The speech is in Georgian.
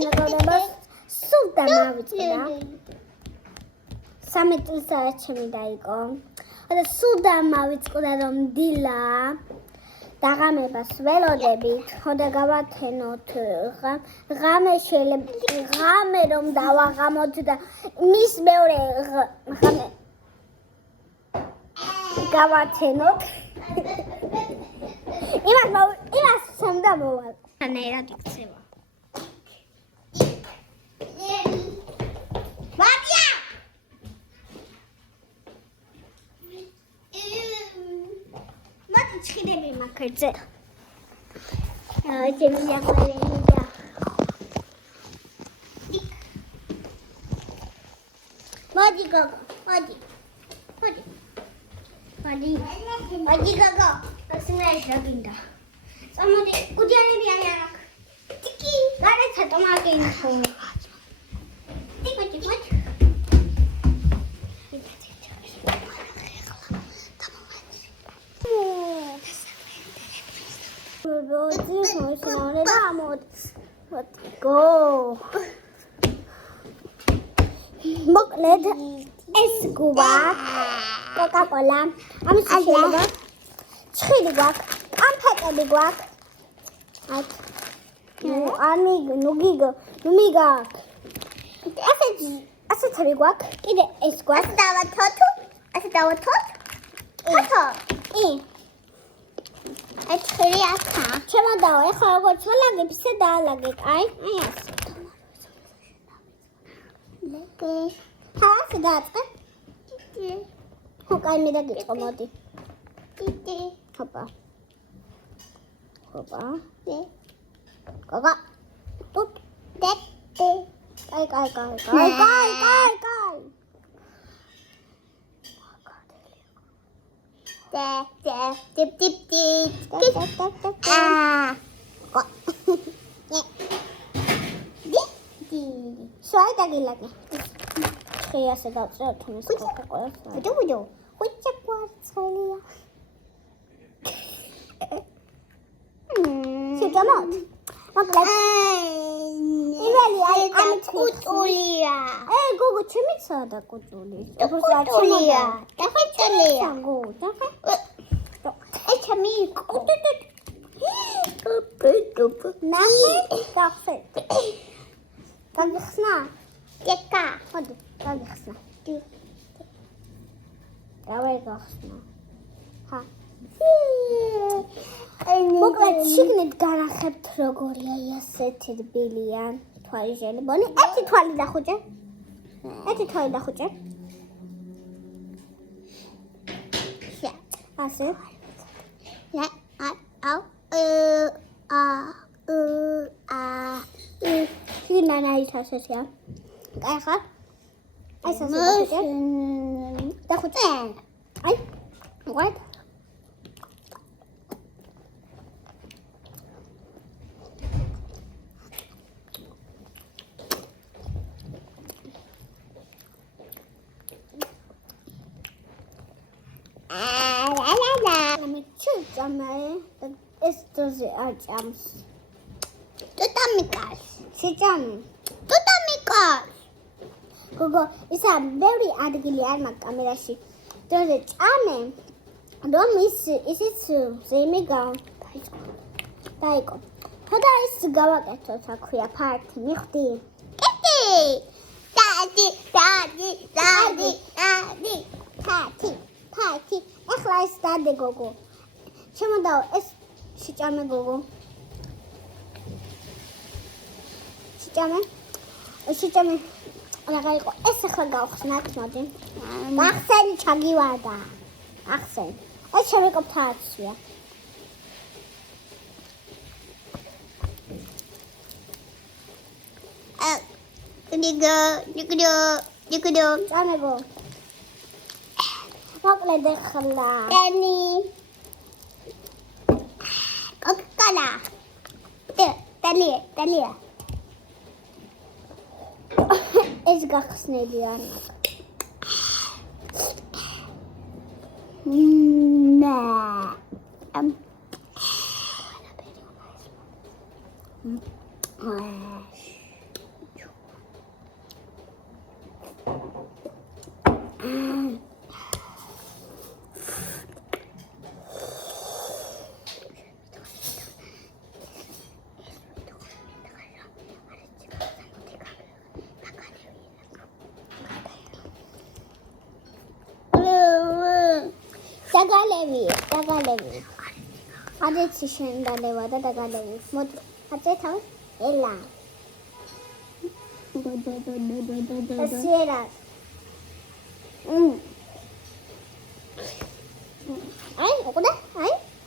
მეგობრებო, სულ დამავიწყდა. 3 წელიწად ჩემი დაიკო. და სულ დამავიწყდა რომ დილა დაღამებას ველოდებით, ხოდა გავათენოთ ღამე შეიძლება ღამე რომ დავაღამოთ და მის მეორე ღამე გავათენოთ. იმას შემდა მოვალ. თანერად იქცევა. ჩხიდები მაქერზე. ჩემი ძაღლია. მოდი გოგო, მოდი. მოდი გოგო. ასინაიშა გინდა. წამოდი, გუდიანები არიან აქ. ტიკი, გარეცა ტომატინო. ტიკი. Go. მოკლედ ეს გვაქვს Coca-Cola. ამის შეიძლება ცხილი გვაქვს, კამფეტები გვაქვს. ნუ მიგაქვს. ასეთ გვაქვს. კიდე ეს გვაქვს. ასე დავათოთ. კი. ეთხრი აქა. შემოდაო, ეხლა როგორც ვალაგებ, ისე დაალაგეთ. აი ასე. ლეკე. ასე დააწყე. ტიტი. ხო, კაი, მე დაგიწყო, მოდი. ტიტი. ჰოპა. დე. გოგო. ტუტ. დე. კაი. Tip. Soalnya tadi lagi. Kayak sedap tumis Coca-Cola. Betul. Kucak kuat sekali ya. Sudah mau. Maklum. Ini lihat kuculia. Gogo cemit sada kuculia. Kuculia. Cemit. Nama kafe. Kagisna. Jeka. Waduh, kagisna. Kagisna. Ha. მოკლედ შიგნით განახებთ როგორია ასეთი რბილიან თვალი ჟელიბონი. ერთი თვალი დახუჭე. ასე. შიგნით ასეთია. კაი ხარ? აი ასე დახუჭე. აი. მოკლედ ეს დოზე აჭამს. ტუტამიკას. გოგო, ისა ბევრი ადგილი არ მაქვს კამერაში. დოზე ჭამე. რომ ისიც ზემე დაიკო. ხოდა ის გავაკეთოთ, აქვია ფარტი, მიხვდი? ფარტი. ეხლა ეს დადე გოგო. შემოდაო, ეს შეჭამე გოგო. შეჭამე. რა იყო? ეს ახლა გავხსნათ, მოდი. ახსენი ჩაგივარდა. ახსენი. ეს შევიკობ თაცია. ნიკო. წამეგო. მოკლედ ახლა. დენი. Coca-Cola. Talia. ეს გახსნელი არ მაქვს. დაგალევი. ადეცი შენ დალევა და დაგალევი. მოდი, აწე თავი. ელა. ესერა. აი, უკუდა? აი.